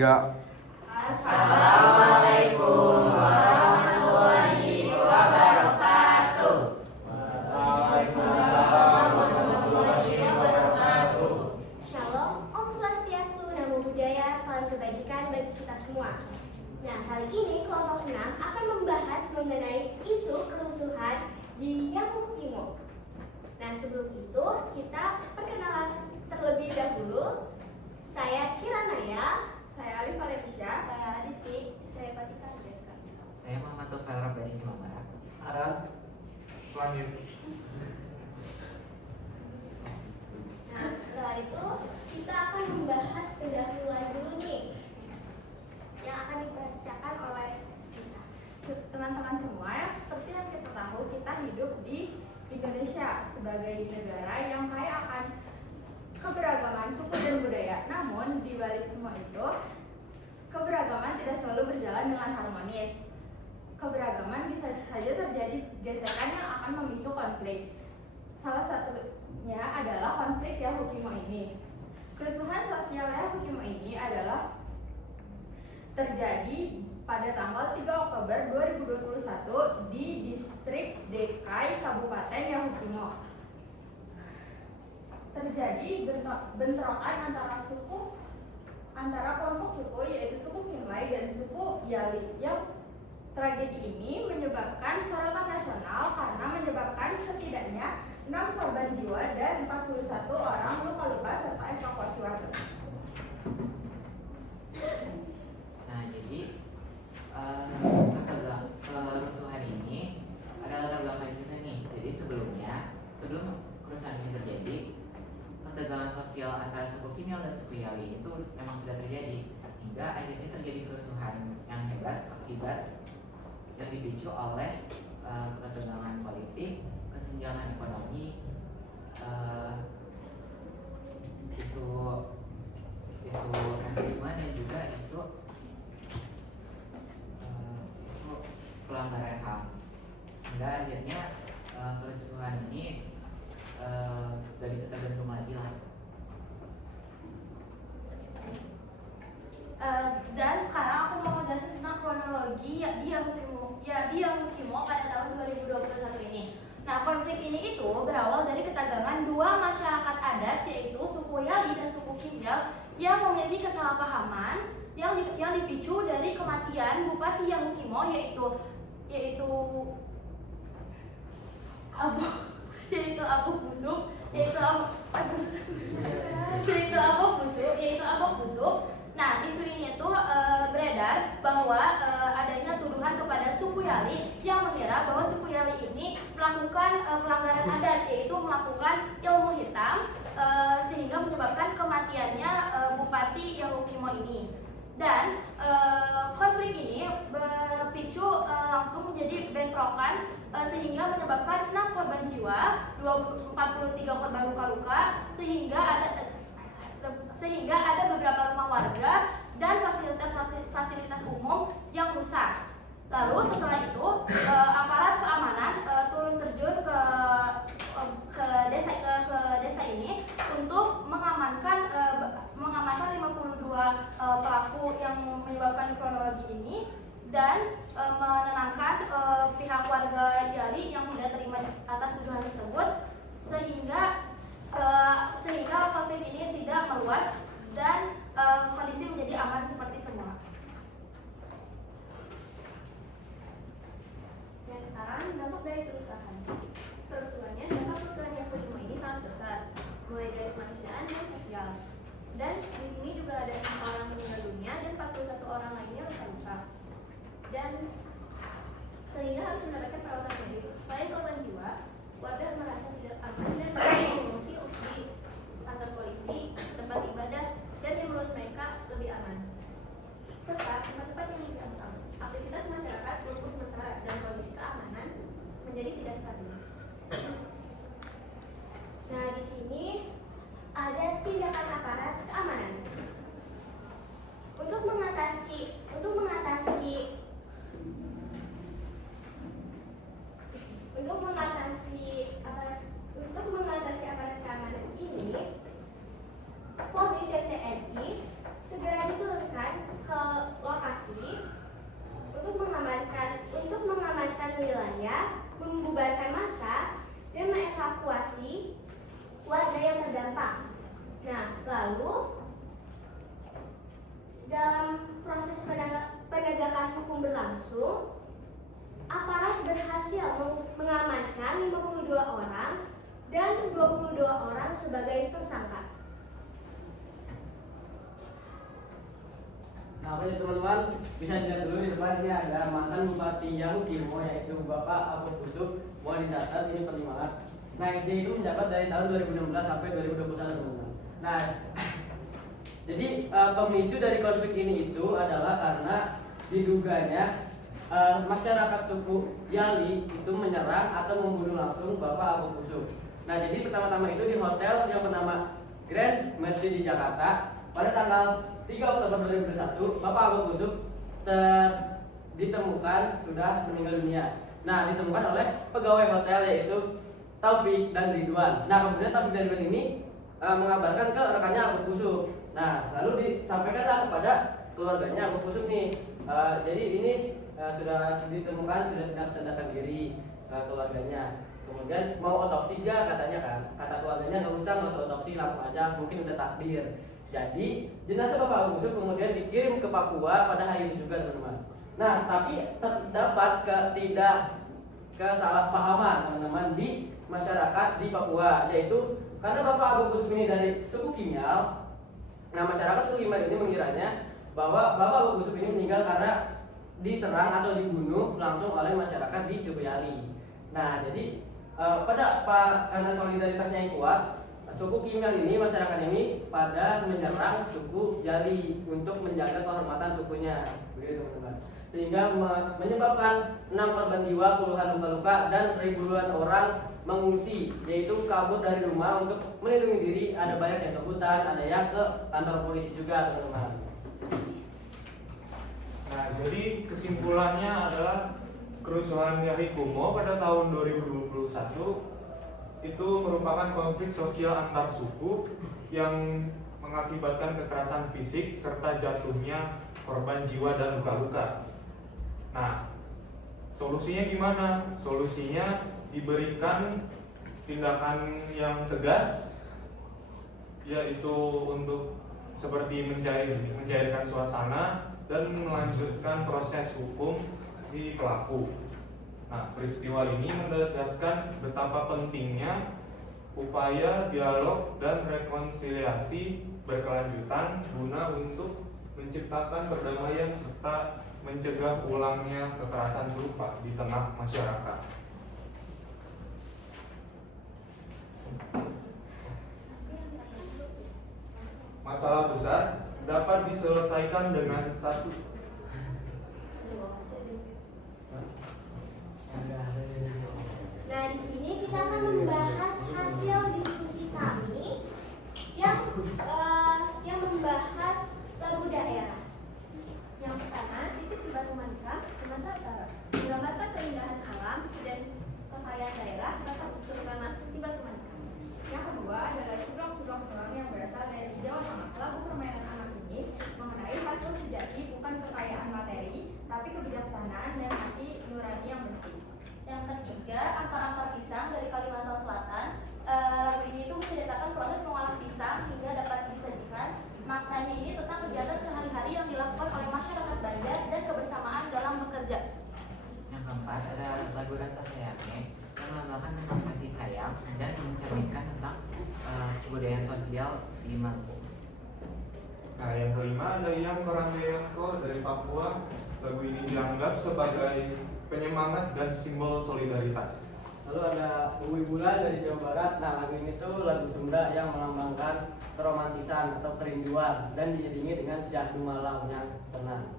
Ya. Assalamualaikum warahmatullahi wabarakatuh. Waalaikumsalam warahmatullahi wabarakatuh. Shalom, Om Swastiastu, Namo Buddhaya, salam kebajikan bagi kita semua. Nah, kali ini kelompok 6 akan membahas mengenai isu kerusuhan di Yahukimo. Nah, sebelum itu kita perkenalan terlebih dahulu. Saya Kiranaya, Saya Alif Valencia. saya Adisti, saya Patika Deska. Saya Muhammad Tufel Rabbani Simamara. Arab. Lanjut. Nah, setelah itu kita akan membahas pendahuluan dulu nih yang akan dibacakan oleh Isa. Teman-teman semua, seperti yang kita tahu, kita hidup di Indonesia sebagai negara yang kaya akan keberagaman suku dan budaya. Namun di balik semua itu, keberagaman tidak selalu berjalan dengan harmonis. Keberagaman bisa saja terjadi gesekan yang akan memicu konflik. Salah satunya adalah konflik Yahukimo ini. Kerusuhan sosial Yahukimo ini adalah terjadi pada tanggal 3 Oktober 2021 di distrik Dekai, Kabupaten Yahukimo. Terjadi bentrokan antara kelompok suku, yaitu suku Qinglai dan suku Yali. Yang tragedi ini menyebabkan sorotan nasional karena menyebabkan setidaknya 6 korban jiwa dan 41 orang luka-luka serta evakuasi warga. Nah, jadi kerusuhan ini ada latar belakang juga nih. Jadi sebelum kerusuhan ini terjadi, ketegangan sosial antara suku Qinghai dan suku Yali itu memang sudah terjadi, hingga akhirnya terjadi kerusuhan yang hebat akibat yang dipicu oleh ketegangan politik, kesenjangan ekonomi, isu rasisme dan juga isu pelanggaran HAM. Hingga akhirnya kerusuhan ini gak bisa tergantung lagi lah. Dan sekarang aku mau ngejelasin tentang kronologi di Yahukimo pada tahun 2021 ini. Nah, konflik ini itu berawal dari ketegangan dua masyarakat adat, yaitu suku Yali dan suku Qinghai, yang memiliki kesalahpahaman yang dipicu dari kematian Bupati Yahukimo, yaitu Abu Busuk. Nah, isu ini itu beredar bahwa adanya tuduhan kepada suku Yali yang mengira bahwa suku Yali ini melakukan pelanggaran adat, yaitu melakukan ilmu hitam, sehingga menyebabkan kematiannya Bupati Yahukimo ini. Dan konflik ini berpicu langsung menjadi bentrokan, sehingga menyebabkan 6 korban jiwa, 43 korban luka-luka, sehingga ada beberapa rumah warga dan fasilitas umum yang rusak. Lalu setelah itu aparat keamanan turun terjun ke desa ini untuk mengamankan 52 pelaku yang menyebabkan kronologi ini dan menenangkan pihak warga Yali yang sudah terima atas tuduhan tersebut, sehingga konflik ini tidak meluas dan kondisi menjadi aman seperti semula. Yang sekarang dampak dari kerusuhan. Dampak kerusuhan Yahukimo ini sangat besar, mulai dari kemanusiaan dan sosial. Dan di sini juga ada 5 orang meninggal dunia dan 41 orang lainnya luka-luka. Dan sehingga harus mendapatkan perawatan medis. Selain korban jiwa, warga merasa tidak aman dan mengungsi di kantor polisi, tempat ibadah, dan yang menurut mereka lebih aman. Serta tempat-tempat yang lebih aman. Aktivitas masyarakat lumpuh sementara dan kondisi keamanan menjadi tidak stabil. Nah, di sini ada tindakan aparat keamanan untuk mengatasi aparat keamanan ini. Polri dan TNI segera diturunkan dalam proses penegakan hukum berlangsung, aparat berhasil mengamankan 52 orang dan 22 orang sebagai tersangka. Nah, oke teman-teman, bisa dilihat dulu di depan ini ada mantan Bupati Yahukimo, yaitu Bapak Abu Kusuk. Mohon dicatat ini penting banget. Nah, dia itu menjabat dari tahun 2016 sampai 2021 teman-teman. Nah, jadi pemicu dari konflik ini itu adalah karena diduganya masyarakat suku Yali itu menyerang atau membunuh langsung Bapak Abu Kusuk. Nah, jadi pertama-tama itu di hotel yang bernama Grand Mercy di Jakarta pada tanggal 3 Oktober 2021, Bapak Abu Kusuk ditemukan sudah meninggal dunia. Nah, ditemukan oleh pegawai hotel yaitu Taufik dan Ridwan. Nah, kemudian Taufik dan Ridwan ini mengabarkan ke rekannya Abu Kusuk. Nah, lalu disampaikanlah kepada keluarganya Abu Kusuk nih. Jadi ini sudah ditemukan sudah tidak sadarkan diri keluarganya. Kemudian mau otopsi gak katanya kan? Kata keluarganya nggak usah otopsi, langsung aja, mungkin udah takdir. Jadi jenazah Bapak Abu Kusuk kemudian dikirim ke Papua pada hari itu juga teman-teman. Nah, tapi terdapat kesalahpahaman teman-teman di masyarakat di Papua, yaitu karena Bapak Abu Kusuk ini dari suku Kinyal. Nah, masyarakat suku Kinyal ini mengiranya bahwa Bapak Abu Kusuk ini meninggal karena diserang atau dibunuh langsung oleh masyarakat di suku Yali. Nah, jadi karena solidaritasnya yang kuat, suku Kinyal ini, masyarakat ini pada menyerang suku Yali untuk menjaga kehormatan sukunya, begitu teman-teman. Sehingga menyebabkan 6 korban jiwa, puluhan luka-luka, dan ribuan orang mengungsi, yaitu kabur dari rumah untuk melindungi diri. Ada banyak yang ke hutan, ada yang ke kantor polisi juga teman-teman. Nah, jadi kesimpulannya adalah kerusuhan Yahikumo pada tahun 2021 itu merupakan konflik sosial antar suku yang mengakibatkan kekerasan fisik serta jatuhnya korban jiwa dan luka-luka. Nah, solusinya gimana? Solusinya diberikan tindakan yang tegas, yaitu untuk seperti mencairkan suasana dan melanjutkan proses hukum si pelaku. Nah, peristiwa ini menegaskan betapa pentingnya upaya dialog dan rekonsiliasi berkelanjutan guna untuk menciptakan perdamaian serta mencegah ulangnya kekerasan serupa di tengah masyarakat. Masalah besar dapat diselesaikan dengan satu. Nah, di sini kita akan membahas hasil diskusi kami yang membahas lagu daerah. Yang pertama, Sisik si Batu Manikam, Sumatera Utara, menggambarkan keindahan alam dan kekayaan daerah, terutama si Batu Manikam. Yang kedua adalah curang-curang seorang yang berasal dari Jawa Tengah. Lagu permainan anak ini mengenai hati sejati bukan kekayaan materi, tapi kebijaksanaan dan hati nurani yang bersih. Yang ketiga, Ampar-Ampar Pisang dari Kalimantan Selatan. Ini tuh menceritakan proses mengolah pisang hingga dapat disajikan. Maknanya ini tentang kegiatan sehari-hari yang dilakukan oleh masyarakat Banjar dan kebersamaan dalam bekerja. Yang keempat ada lagu Rasa Sayangnya yang melambangkan tentang kasih sayang dan mencerminkan tentang kebudayaan sosial di Maluku. Nah, yang kelima ada Yang Koranggeyanko dari Papua. Lagu ini dianggap sebagai penyemangat dan simbol solidaritas. Lalu ada Uwi Bulan dari Jawa Barat. Nah, lagu ini tuh lagu Sunda yang melambangkan keromantisan atau kerinduan dan diiringi dengan syahdu malam yang tenang.